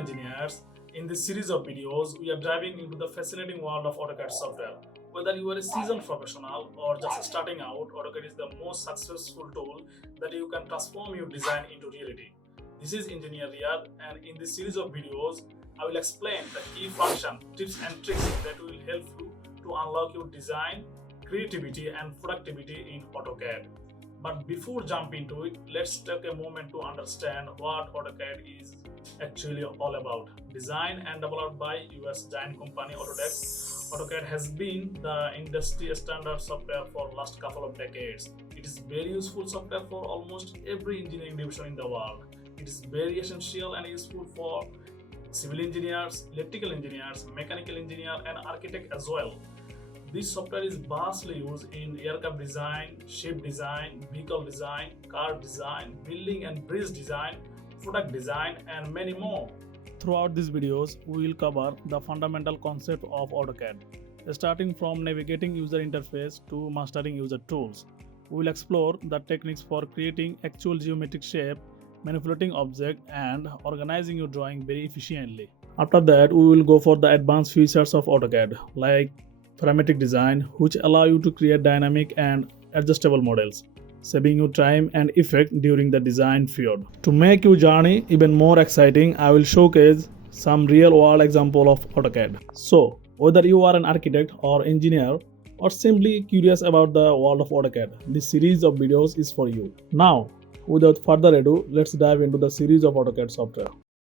engineers. In this series of videos, we are diving into the fascinating world of AutoCAD software. Whether you are a seasoned professional or just starting out, AutoCAD is the most successful tool that you can transform your design into reality. This is Engineer Riyad, and in this series of videos, I will explain the key functions, tips and tricks that will help you to unlock your design, creativity and productivity in AutoCAD. But before jumping into it, let's take a moment to understand what AutoCAD is actually all about. Designed and developed by US giant company Autodesk, AutoCAD has been the industry standard software for last couple of decades. It is very useful software for almost every engineering division in the world. It is very essential and useful for civil engineers, electrical engineers, mechanical engineer and architect as well. This software is vastly used in aircraft design, ship design, vehicle design, car design, building and bridge design, product design, and many more. Throughout these videos, we will cover the fundamental concept of AutoCAD, starting from navigating user interface to mastering user tools. We will explore the techniques for creating actual geometric shape, manipulating objects, and organizing your drawing very efficiently. After that, we will go for the advanced features of AutoCAD, like parametric design, which allow you to create dynamic and adjustable models, saving you time and effort during the design period. To make your journey even more exciting, I will showcase some real-world example of AutoCAD. So, whether you are an architect or engineer or simply curious about the world of AutoCAD, this series of videos is for you. Now, without further ado, let's dive into the series of AutoCAD software.